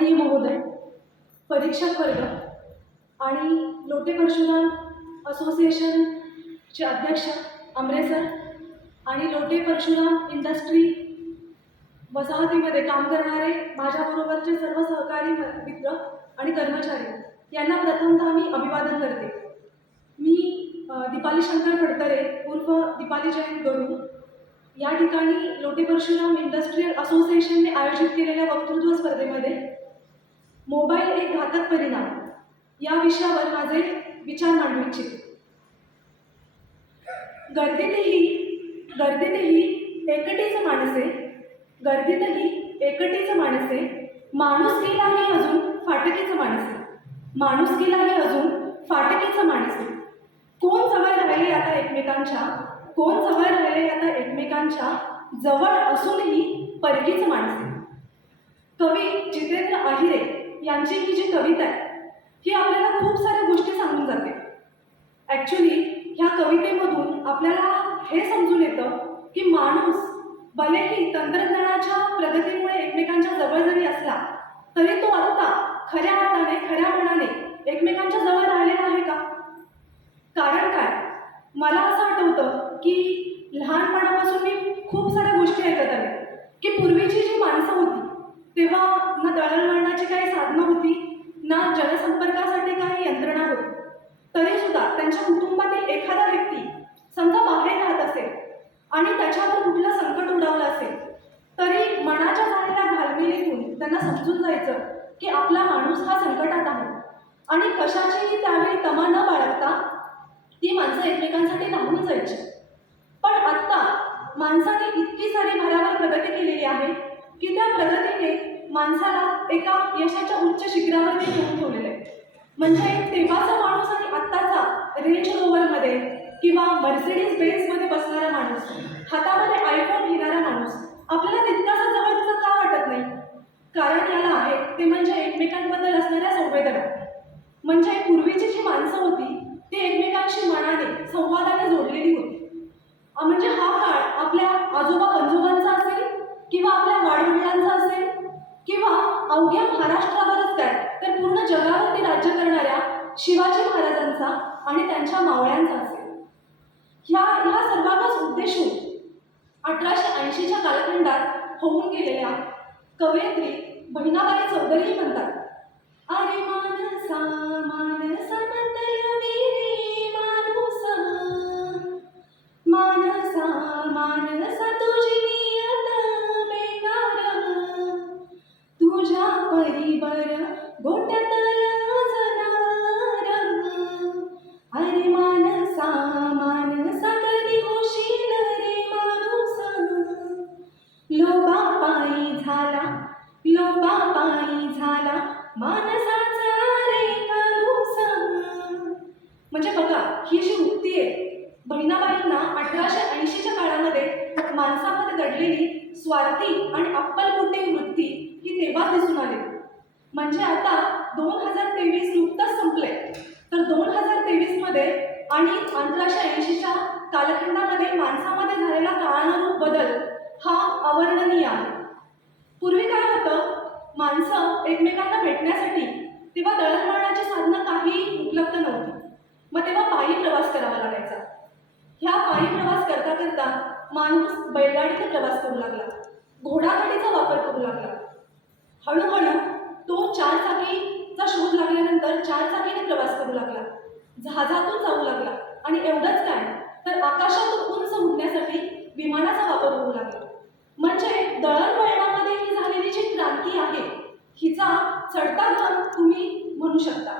आदरणीय महोदय, परीक्षक वर्ग आणि लोटे परशुराम असोसिएशनचे अध्यक्ष आमरे सर आणि लोटे परशुराम इंडस्ट्री वसाहतीमध्ये काम करणारे माझ्याबरोबरचे सर्व सहकारी मित्र आणि कर्मचारी यांना प्रथमतः मी अभिवादन करते. मी दीपाली शंकर फडतरे उर्फ दीपाली जैन गरू या ठिकाणी लोटे परशुराम इंडस्ट्रियल असोसिएशनने आयोजित केलेल्या वक्तृत्व स्पर्धेमध्ये मोबाईल एक घातक परिणाम या विषयावर माझे विचार मांडू इच्छिते. गर्दीतही एकटीच माणसे, माणुसकीलाही अजून फाटकीच माणसे. कोण जवळ राहिले आता एकमेकांच्या जवळ असूनही परकीच माणसे. कवी जितेंद्र आहिरे यांची ही जी कविता आहे ही आपल्याला खूप साऱ्या गोष्टी सांगून जाते. ॲक्च्युली ह्या कवितेमधून आपल्याला हे समजून येतं की माणूस भलेही तंत्रज्ञानाच्या प्रगतीमुळे एकमेकांच्या जवळ जरी असला तरी तो आत्ता खऱ्या मनाने एकमेकांच्या जवळ राहिलेला आहे का? कारण काय, मला असं आठवतं की लहानपणापासून मी खूप साऱ्या गोष्टी ऐकत आले की पूर्वीची जी माणसं होती तेव्हा ना दळणवळणाची काही साधनं होती, ना जनसंपर्कासाठी काही यंत्रणा होती. तरीसुद्धा त्यांच्या कुटुंबातील एखादा व्यक्ती समजा बाहेर राहत असेल आणि त्याच्यावर कुठलं संकट उडावलं असेल तरी मनाच्या झालेल्या घालमेलीतून त्यांना समजून जायचं की आपला माणूस हा संकटात आहे आणि कशाचीही त्यावेळी तमा न बाळगता ती माणसं एकमेकांसाठी धावून जायची. पण आत्ता माणसाने इतकी सारी भरावर प्रगती केलेली आहे की त्या प्रगतीने माणसाला एका यशाच्या उच्च शिखरावरती घेऊन ठेवलेलं आहे. म्हणजे तेव्हाचा माणूस आणि आत्ताचा रेंज रोवरमध्ये किंवा मर्सिडीज बेन्झमध्ये बसणारा माणूस, हातामध्ये आयफोन घेणारा माणूस आपल्याला तितकासा जवळचा का वाटत नाही? कारण याला आहे ते म्हणजे एकमेकांबद्दल असणाऱ्या संवेदना. म्हणजे पूर्वीची जी माणसं होती ती एकमेकांशी मनाने संवादाने जोडलेली होती. म्हणजे हा काळ आपल्या आजोबा पणजोबांचा असेल किंवा आपल्या वाडवडिलांचा असेल किंवा अवघ्या महाराष्ट्रावरच काय तर पूर्ण जगावरती राज्य करणाऱ्या शिवाजी महाराजांचा आणि त्यांच्या मावळ्यांचा असेल. ह्या सर्वांनाच उद्देशून 1880च्या कालखंडात होऊन गेलेल्या कवयित्री बहिणाबाई चौधरी म्हणतात, अरे मानसा मतलबी रे मानसा तुझी नियत बेकार, तुझ्या परीबर गोट्यातला जनावर. अरे मानसा कधी होशील रे माणूस, लोबा पायी झाला माणसाचा रे कानूस. म्हणजे बघा ही जी उक्ती आहे बहिणाबाईंना 1880च्या काळामध्ये माणसामध्ये दडलेली स्वार्थी आणि अप्पलपोटी वृत्ती ही तेव्हा दिसून आली. म्हणजे आता 2023 नुकतंच संपले तर 2023मध्ये आणि 1880च्या कालखंडामध्ये माणसामध्ये झालेला काळानुरूप बदल हा अवर्णनीय आहे. पूर्वी काय होतं, माणसं एकमेकांना भेटण्यासाठी तेव्हा दळणवळणाची साधनं काही उपलब्ध नव्हती. मग तेव्हा पायी प्रवास करावा लागायचा. ह्या पायी प्रवास करता करता माणूस बैलगाडीचा प्रवास करू लागला, घोडागाडीचा वापर करू लागला. हळूहळू तो चारचाकीचा शोध लागल्यानंतर चारचाकीने प्रवास करू लागला, जहाजातून जाऊ लागला आणि एवढंच काय तर आकाशातून उंच उडण्यासाठी विमानाचा वापर होऊ लागला. म्हणजे दळणवळणामध्ये ही झालेली जी क्रांती आहे हिचा चढता दर तुम्ही म्हणू शकता.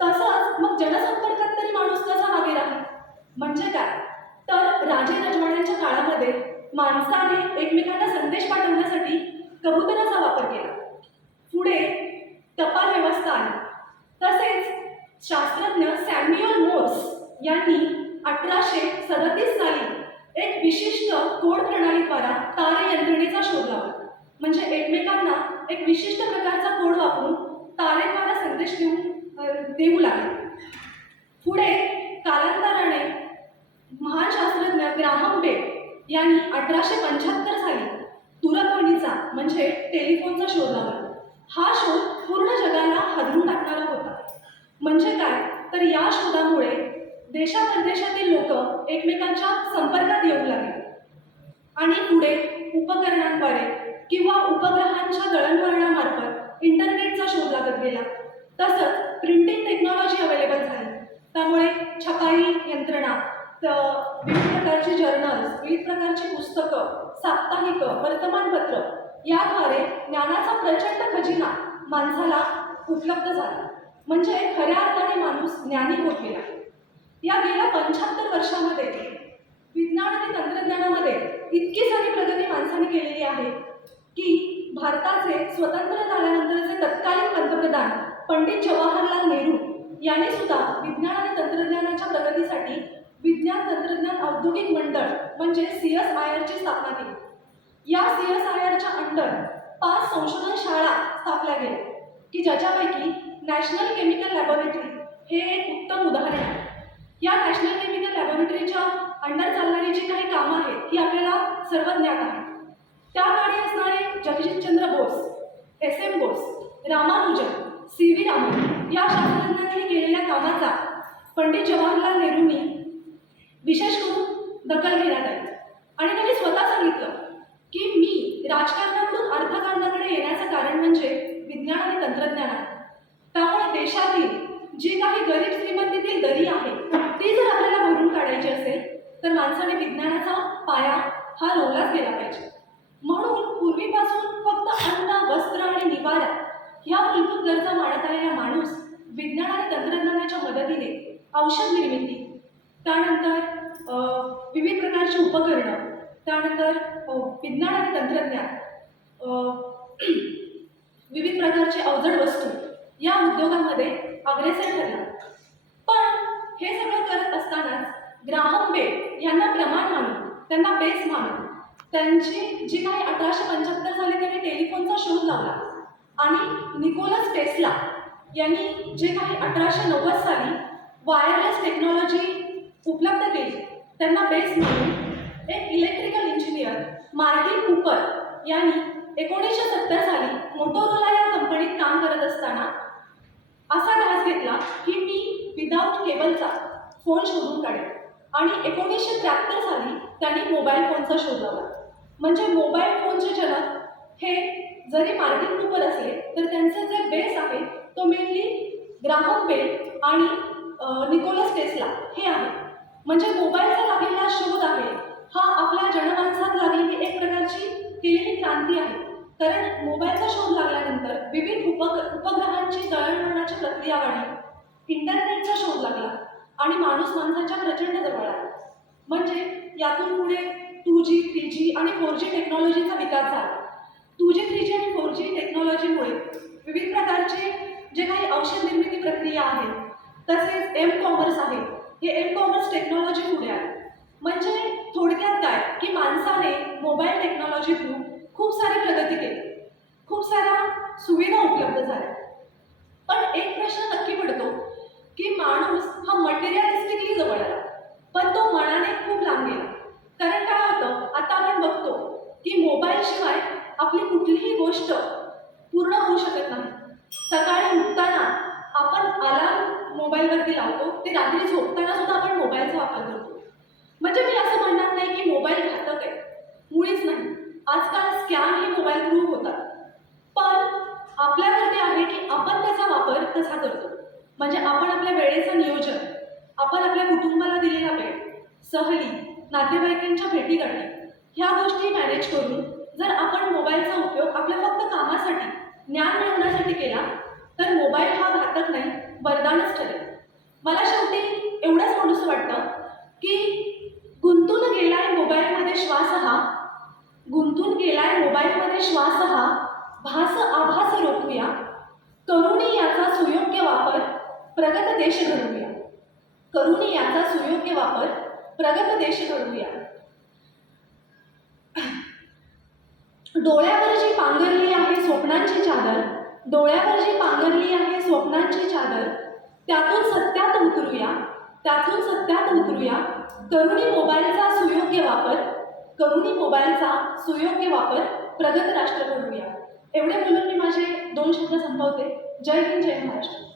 तसंच मग जनसंपर्कात तरी माणूस कसा मागे राहील? म्हणजे काय तर राजे रजवाड्यांच्या काळामध्ये माणसाने एकमेकांना संदेश पाठवण्यासाठी कबुतराचा वापर केला. पुढे टपाल व्यवस्था आली. तसेच शास्त्रज्ञ सॅम्युअल मोर्स यांनी 1837 साली एक विशिष्ट कोड प्रणालीद्वारा तारे यंत्रणेचा शोध लावला. म्हणजे एकमेकांना एक विशिष्ट प्रकारचा कोड वापरून तारेद्वारा संदेश देऊ लागले. पुढे कालांतराने महान शास्त्रज्ञ ग्राहम बेल यांनी 1875 साली दूरध्वनीचा म्हणजे टेलिफोनचा शोध लावला. हा शोध पूर्ण जगाला हादरून टाकणारा होता. म्हणजे काय तर या शोधामुळे देशापरदेशातील लोक एकमेकांच्या संपर्कात येऊ लागले आणि पुढे उपकरणांद्वारे किंवा उपग्रहांच्या दळणवळणामार्फत इंटरनेटचा शोध लागत गेला. तसंच प्रिंटिंग टेक्नॉलॉजी अवेलेबल झाली. त्यामुळे छपाई यंत्रणा, विविध प्रकारचे जर्नल्स, विविध प्रकारची पुस्तकं, साप्ताहिकं, वर्तमानपत्र याद्वारे ज्ञानाचा प्रचंड खजिना माणसाला उपलब्ध झाला. म्हणजे खऱ्या अर्थाने माणूस ज्ञानी होत गेला. या गेल्या 75 वर्षामध्ये विज्ञान आणि तंत्रज्ञानामध्ये इतकी सारी प्रगती माणसाने केलेली आहे की भारताचे स्वतंत्र झाल्यानंतरचे तत्कालीन पंतप्रधान पंडित जवाहरलाल नेहरू यांनी सुद्धा विज्ञान आणि तंत्रज्ञानाच्या प्रगतीसाठी विज्ञान तंत्रज्ञान औद्योगिक मंडळ म्हणजे CSIR ची स्थापना केली. या CSIR च्या अंडर 5 संशोधन शाळा स्थापल्या गेल्या की ज्याच्यापैकी नॅशनल केमिकल लॅबोरेटरी हे एक उत्तम उदाहरण आहे. या नॅशनल केमिकल लॅबोरेटरीच्या अंडर चालणारी जी काही कामं आहेत ही आपल्याला सर्व ज्ञात आहेत. त्याकडे असणारे जगदीशचंद्र बोस, SM बोस, रामानुजन, CV रामन या शास्त्रज्ञांनी केलेल्या कामाचा पंडित जवाहरलाल नेहरूंनी विशेष करून दखल घेण्यात आली आणि त्यांनी स्वतः सांगितलं की मी राजकारणातून अर्थकारणाकडे येण्याचं कारण म्हणजे विज्ञान आणि तंत्रज्ञान आहे. त्यामुळे देशातील जी काही गरीब श्रीमंतीतील दरी आहे ती जर आपल्याला भरून काढायची असेल तर माणसाने विज्ञानाचा पाया हा रोवलाच गेला पाहिजे. म्हणून पूर्वीपासून फक्त अन्न, वस्त्र आणि निवारा ह्या मूलभूत गरजा मानत आलेला माणूस विज्ञान आणि तंत्रज्ञानाच्या मदतीने औषध निर्मिती, त्यानंतर विविध प्रकारची उपकरणं, त्यानंतर विज्ञान आणि तंत्रज्ञान, विविध प्रकारचे अवजड वस्तू या उद्योगांमध्ये अग्रेसर ठरला. पण हे सगळं करत असतानाच ग्राहम बेल यांना प्रमाण मानून, त्यांना बेस मानून त्यांची जी काही 1875 साली त्यांनी टेलिफोनचा शोध लावला आणि निकोलस टेस्ला यांनी जे काही 1890 साली वायरलेस टेक्नॉलॉजी उपलब्ध केली त्यांना बेस मानून एक इलेक्ट्रिकल इंजिनियर मार्टिन कूपर यांनी 1970 साली मोटोरोला या कंपनीत काम करत असताना असा ध्यास घेतला की मी विदाऊट केबलचा फोन शोधून काढेल आणि 1973 साली त्यांनी मोबाईल फोनचा शोध लावला. म्हणजे मोबाईल फोनचे जनक हे जरी मार्टिन कूपर असले तर त्यांचे जे बेस आहे तो मेनली ग्राहम बेल आणि निकोलस टेस्ला हे आहे. म्हणजे मोबाईलचा लागलेला शोध आहे हा आपल्या जनमानसात लागलेली एक प्रकारची केलेली क्रांती आहे. कारण मोबाईलचा शोध लागल्यानंतर विविध उपग्रहांची दळणवळणाची प्रक्रिया वाढली, इंटरनेटचा शोध लागला आणि माणूस माणसाच्या प्रचंड जवळ आला. म्हणजे यातून पुढे 2G, 3G आणि 4G टेक्नॉलॉजीचा विकास झाला. 2G, 3G आणि 4G टेक्नॉलॉजीमुळे विविध प्रकारचे जे काही औषध निर्मिती प्रक्रिया आहे, तसेच M-कॉमर्स आहे, हे M-कॉमर्स टेक्नॉलॉजी पुढे आली. म्हणजे थोडक्यात काय की माणसाने मोबाईल टेक्नॉलॉजी थ्रू खूप सारी प्रगती केली, खूप साऱ्या सुविधा उपलब्ध झाल्या. पण एक प्रश्न नक्की पडतो की माणूस हा मटेरियलिस्टिकली जवळ आला पण तो मनाने खूप लांब गेला. कारण काय होतं, आता आपण बघतो की मोबाईलशिवाय आपली कुठलीही गोष्ट पूर्ण होऊ शकत नाही. सकाळी उठताना आपण अलार्म मोबाईलवरती लावतो, ते रात्री झोपताना सुद्धा आपण मोबाईलचा वापर करतो. म्हणजे मी असं म्हणणार नाही की मोबाईल घातक आहे, मुळीच नाही. आजकाल स्कॅम ही मोबाईल थ्रू होतात. पण आपल्यावरती आहे की आपण त्याचा वापर कसा करतो. म्हणजे आपण आपल्या वेळेचं नियोजन, आपण आपल्या कुटुंबाला दिलेला वेळ, सहली, नातेवाईकांच्या भेटी करणे ह्या गोष्टी मॅनेज करून जर आपण मोबाईलचा उपयोग आपल्या फक्त कामासाठी, ज्ञान मिळवण्यासाठी केला तर मोबाईल हा घातक नाही, वरदानच ठरेल. मला शेवटी एवढंच म्हणूसं वाटतं की गुंतून गेलाय मोबाईलमध्ये श्वास हा, गुंतून गेलाय मोबाईलमध्ये श्वास हा, भास आभास रोखूया, करुणी याचा सुयोग्य वापर, प्रगत देश घडवूया. करुणी याचा सुयोग्य वापर, प्रगत देश घडवूया. डोळ्यावर जी पांघरली आहे स्वप्नांची चादर, डोळ्यावर जी पांघरली आहे स्वप्नांची चादर, त्यातून सत्यात उतरूया, त्यातून सत्यात उतरूया. करुणी मोबाईलचा सुयोग्य वापर, करुणी मोबाईलचा सुयोग्य वापर, प्रगत राष्ट्र घडवूया. एवढे बोलून मी माझे 2 शब्द संपवते. जय हिंद, जय महाराष्ट्र.